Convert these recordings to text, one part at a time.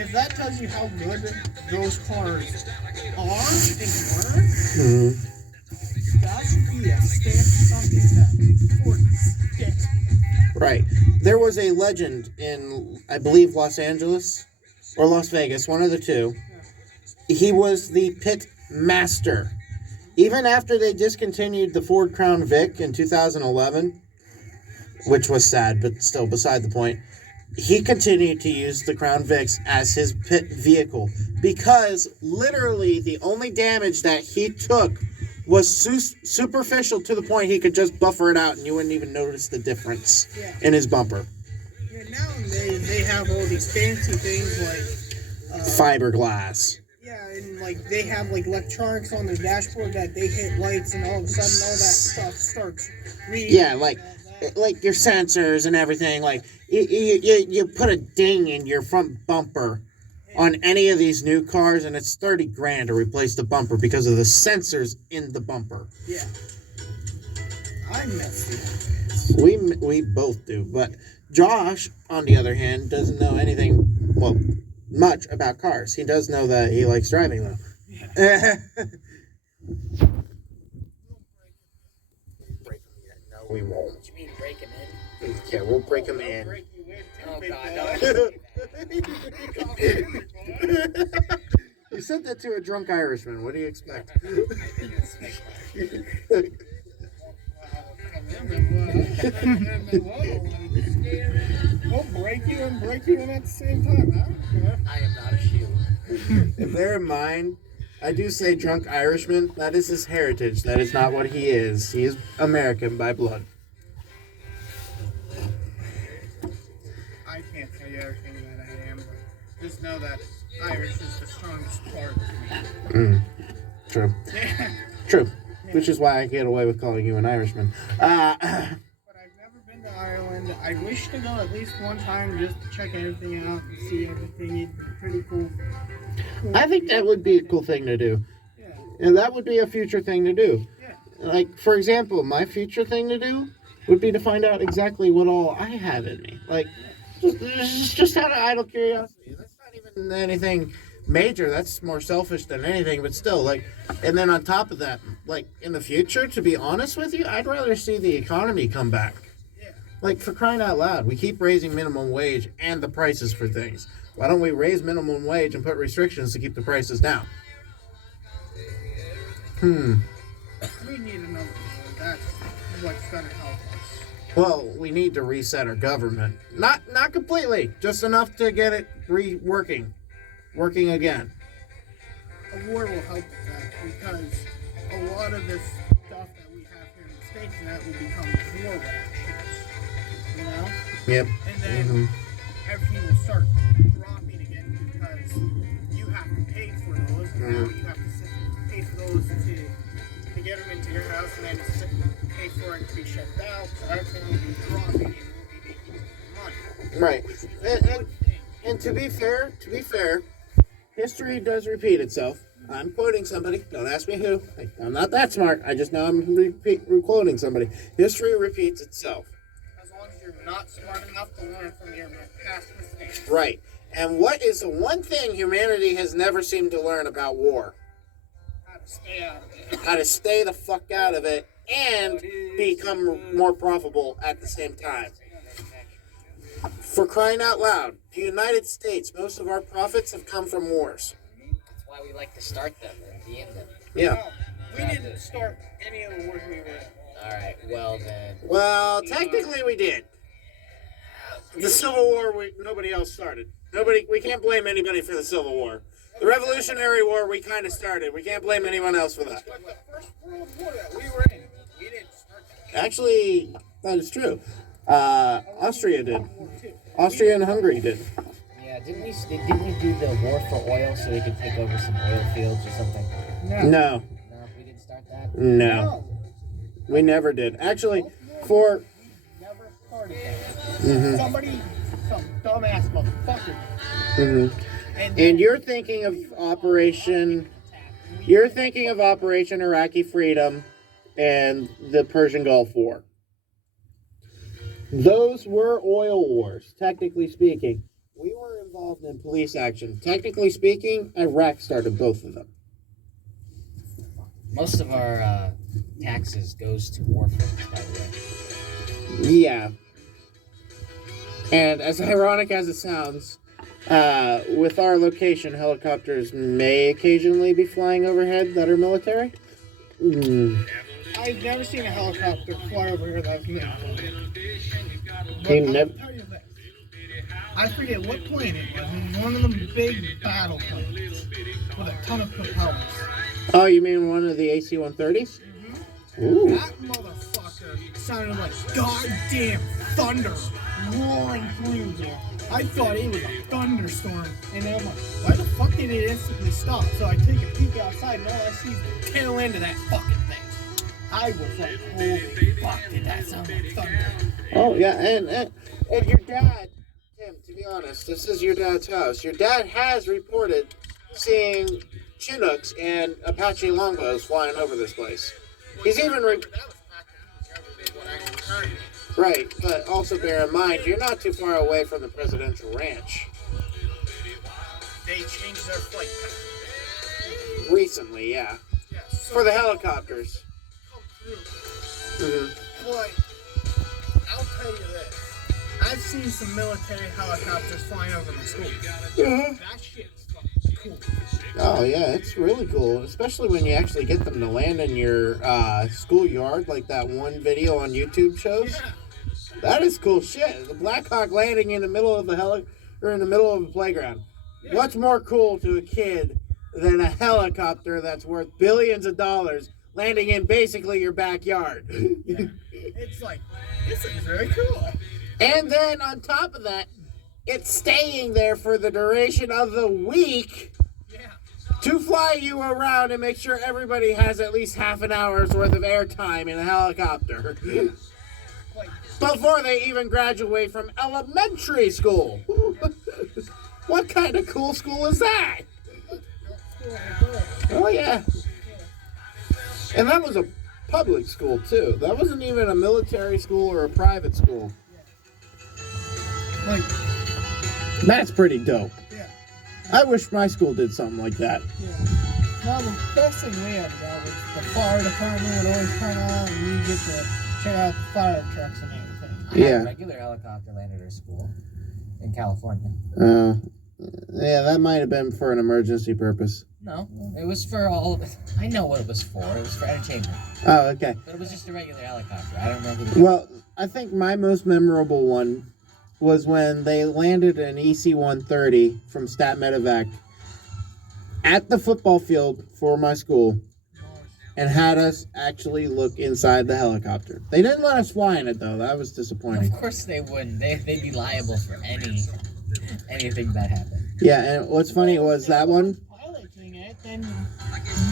if that tells you how good those cars are and were, that should be a stamp, something that Ford sticks. Right. There was a legend in, I believe, Los Angeles or Las Vegas, one of the two. He was the pit master. Even after they discontinued the Ford Crown Vic in 2011, which was sad, but still beside the point, he continued to use the Crown Vics as his pit vehicle because literally the only damage that he took was superficial to the point he could just buffer it out and you wouldn't even notice the difference in his bumper. Yeah, now they have all these fancy things like fiberglass. Yeah, and like they have like electronics on their dashboard that they hit lights and all of a sudden all that stuff starts reading. Yeah, like your sensors and everything. Like you put a ding in your front bumper on any of these new cars, and it's $30,000 to replace the bumper because of the sensors in the bumper. Yeah, I miss it. We both do, but Josh, on the other hand, doesn't know anything. Well, much about cars. He does know that he likes driving, though. Yeah. Break him yet? No, we won't. What do you mean break him in? Yeah, we'll break him in. Break you in Oh, too, God, You said that to a drunk Irishman. What do you expect? We'll break you in at the same time. I don't care. I am not a shoe. If they're in mind, I do say drunk Irishman. That is his heritage. That is not what he is. He is American by blood. I can't tell you everything that I am, but just know that Irish is the strongest part of me. True. Yeah. True. Which is why I get away with calling you an Irishman. But I've never been to Ireland. I wish to go at least one time just to check everything out and see everything. It'd be pretty cool. I think that would be a cool thing to do. Yeah. And that would be a future thing to do. Yeah. Like, for example, my future thing to do would be to find out exactly what all I have in me. Like, just out of idle curiosity. That's not even anything major. That's more selfish than anything, but still, like, and then on top of that, like, in the future, to be honest with you, I'd rather see the economy come back. Yeah. Like, for crying out loud, we keep raising minimum wage and the prices for things. Why don't we raise minimum wage and put restrictions to keep the prices down? We need another one. That's what's going to help us. Well, we need to reset our government. Not completely, just enough to get it working again. A war will help with that because a lot of this stuff that we have here in the States and that will become war rations. You know? Yep. And then everything will start dropping again because you have to pay for those, and now you have to pay for those to get them into your house, and then pay for it to be shipped out. So everything will be dropping, and we'll be making money. Right. And to be fair, history does repeat itself. I'm quoting somebody. Don't ask me who. I'm not that smart. I just know I'm quoting somebody. History repeats itself. As long as you're not smart enough to learn from your past mistakes. Right. And what is the one thing humanity has never seemed to learn about war? How to stay out of it. How to stay the fuck out of it and become more profitable at the same time. For crying out loud, the United States, most of our profits have come from wars. That's why we like to start them and end them. Yeah. No, we didn't start any of the wars we were in. Alright, well then. Well, technically we did. The Civil War, nobody else started. We can't blame anybody for the Civil War. The Revolutionary War, we kind of started. We can't blame anyone else for that. But the First World War that we were in, we didn't start that. Actually, that is true. Austria did. World War II. Austria and Hungary did. Yeah, didn't we do the war for oil so we could take over some oil fields or something? No. No, we didn't start that. No. We never did. Actually, Never started that. Some dumbass motherfucker. And you're thinking of Operation Iraqi Freedom and the Persian Gulf War. Those were oil wars, technically speaking. We were involved in police action. Technically speaking, Iraq started both of them. Most of our taxes goes to war funds, by the way. Yeah. And as ironic as it sounds, with our location, helicopters may occasionally be flying overhead that are military. I've never seen a helicopter fly over here that's military. But You I'll nev- tell you this. I forget what plane it was. It was one of them big battle planes with a ton of propellers. Oh, you mean one of the AC-130s? Ooh. That motherfucker sounded like goddamn thunder roaring through there. I thought it was a thunderstorm, and then I'm like, why the fuck did it instantly stop? So I take a peek outside, and all I see is the tail end of that fucking thing. I was like, holy fuck, did that sound like thunder? Oh, yeah, and your dad, Tim, to be honest, this is your dad's house. Your dad has reported seeing Chinooks and Apache longbows flying over this place. He's even... That was back when I was returned. Right, but also bear in mind, you're not too far away from the presidential ranch. They changed their flight pattern. Recently, yeah. Yeah, so For the helicopters. come through. Mm-hmm. But I'll tell you this. I've seen some military helicopters flying over my school. That shit's fucking cool. Oh, yeah, it's really cool, especially when you actually get them to land in your schoolyard, like that one video on YouTube shows. Yeah. That is cool shit. The Black Hawk landing in the middle of in the middle of a playground. Yeah. What's more cool to a kid than a helicopter that's worth billions of dollars landing in basically your backyard? Yeah. It's like, this is very cool. And then on top of that, it's staying there for the duration of the week Yeah. to fly you around and make sure everybody has at least half an hour's worth of airtime in a helicopter Like, before they even graduate from elementary school. What kind of cool school is that? cool and cool. Oh, yeah. And that was a public school, too. That wasn't even a military school or a private school. Like, That's pretty dope. yeah. I wish my school did something like that. Yeah. Now the best thing we had about was the fire department would always come out and we get to check out the fire trucks and everything. I had Yeah. a regular helicopter land at our school in California. Yeah, that might have been for an emergency purpose. No, it was for all of it. I know what it was for. It was for entertainment. Oh, okay. But it was just a regular helicopter. I don't remember the Well, I think my most memorable one was when they landed an EC-130 from Stat Medevac at the football field for my school and had us actually look inside the helicopter. They didn't let us fly in it, though. That was disappointing. Of course they wouldn't. They'd be liable for anything that happened. Yeah, and what's funny was that one... Piloting it, then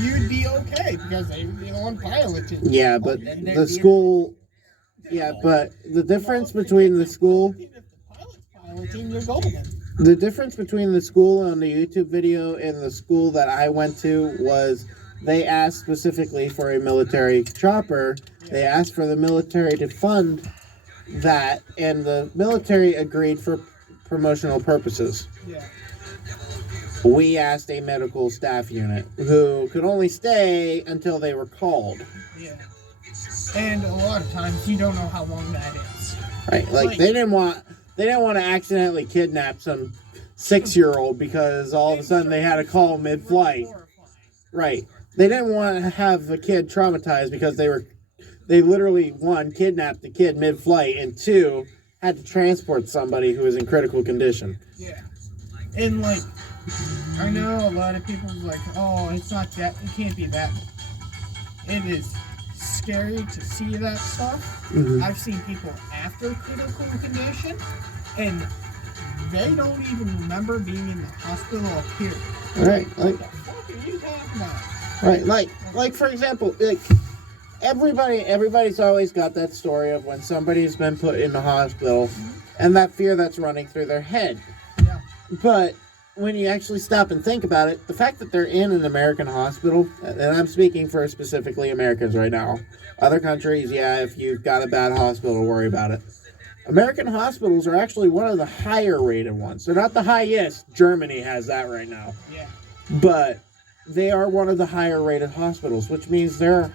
you'd be okay because they would be the one piloting. Yeah, but then there'd the be- school... Yeah, but the difference between the school... If the pilot's piloting, you're golden. The difference between the school on the YouTube video and the school that I went to was they asked specifically for a military chopper. They asked for the military to fund that, and the military agreed for promotional purposes. Yeah. We asked a medical staff unit who could only stay until they were called. Yeah. And a lot of times you don't know how long that is. Right? Like they didn't want to accidentally kidnap some 6-year-old because all of a sudden they had a call mid-flight. Right. They didn't want to have the kid traumatized because they literally, one, kidnapped the kid mid-flight, and two, had to transport somebody who was in critical condition. Yeah. And like, I know a lot of people like, oh, it's not that, it can't be that. It is scary to see that stuff. Mhm. I've seen people after critical condition, and they don't even remember being in the hospital up here. Right. What the fuck are you talking about? Right. Like for example, like everybody's always got that story of when somebody's been put in the hospital and that fear that's running through their head. Yeah. But when you actually stop and think about it, the fact that they're in an American hospital, and I'm speaking for specifically Americans right now. Other countries, yeah, if you've got a bad hospital, worry about it. American hospitals are actually one of the higher rated ones. They're not the highest. Germany has that right now. Yeah. But they are one of the higher rated hospitals, which means they're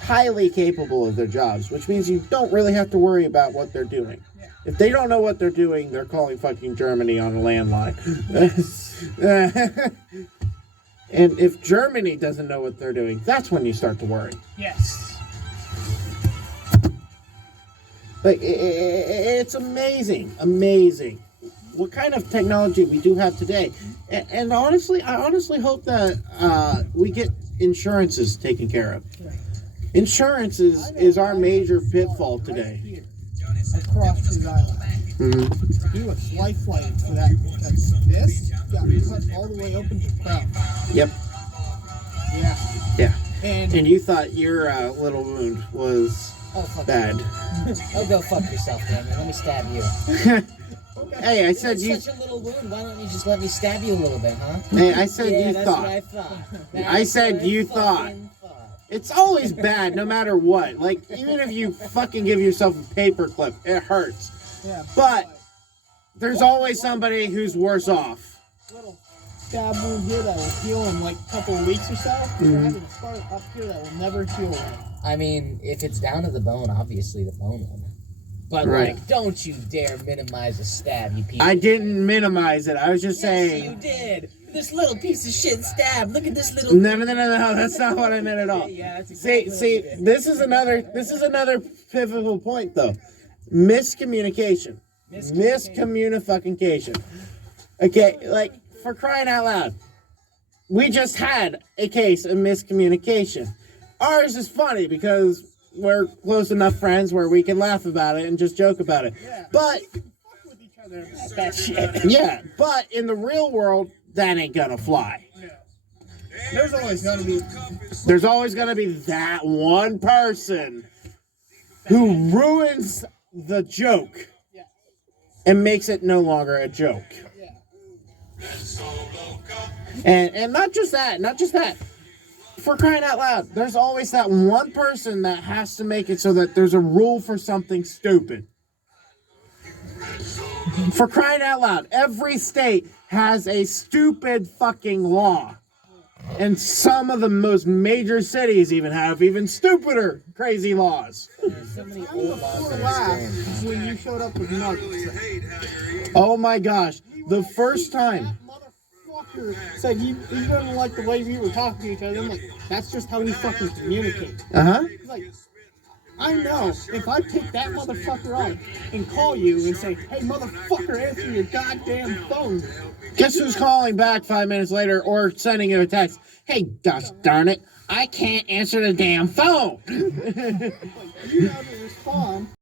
highly capable of their jobs, which means you don't really have to worry about what they're doing. Yeah. If they don't know what they're doing, they're calling fucking Germany on a landline. And if Germany doesn't know what they're doing, that's when you start to worry. Yes. Like, it's amazing, amazing what kind of technology we do have today. And honestly, I honestly hope that we get insurances taken care of. Insurance is our major pitfall today. Right here, across the island. Mm-hmm. He was lifeline for that because this got cut all the way open to the crown. Yep. Yeah. Yeah. And And you thought your little wound was Oh, fuck bad. Oh, go fuck yourself, damn it. Let me stab you. Hey, I said It's you. such a little wound. Why don't you just let me stab you a little bit, huh? Hey, I said yeah, you that's thought. what I thought. I said That's what I you thought. fucking thought. It's always bad, no matter what. Like, even if you fucking give yourself a paper clip, it hurts. yeah, But there's always somebody who's worse off. little stab wound here that will heal in like a couple of weeks or so. Mm-hmm. You're having a scar up here that will never heal. Right. I mean, if it's down to the bone, obviously the bone will. But, Right. like, don't you dare minimize a stab, you piece I of didn't minimize it. I was just Yes, saying. you did. This little piece of shit stab. Look at this little. No. That's not what I meant at all. Yeah, that's See, exactly what you did. this is another pivotal point though. Miscommunication. Miscommunication. Okay, like for crying out loud. We just had a case of miscommunication. Ours is funny because we're close enough friends where we can laugh about it and just joke about it. Yeah. But We can fuck with each other about that shit. yeah, but in the real world, that ain't gonna fly. Yeah. There's always gonna be. There's always going to be that one person who ruins the joke Yeah. and makes it no longer a joke. Yeah. And not just that. For crying out loud, there's always that one person that has to make it so that there's a rule for something stupid. For crying out loud, every state has a stupid fucking law. And some of the most major cities even have even stupider crazy laws. There's so many I'm the old laws poor that are laugh still in when you showed up with nuggets. Oh my gosh, the first time. That motherfucker said he didn't like the way we were talking to each other. I'm like, that's just how we fucking communicate. Uh-huh. He's like, I know if I pick that motherfucker up and call you and say, hey motherfucker, answer your goddamn phone. Guess who's calling back 5 minutes later or sending you a text? Hey, gosh darn it, I can't answer the damn phone. You have to respond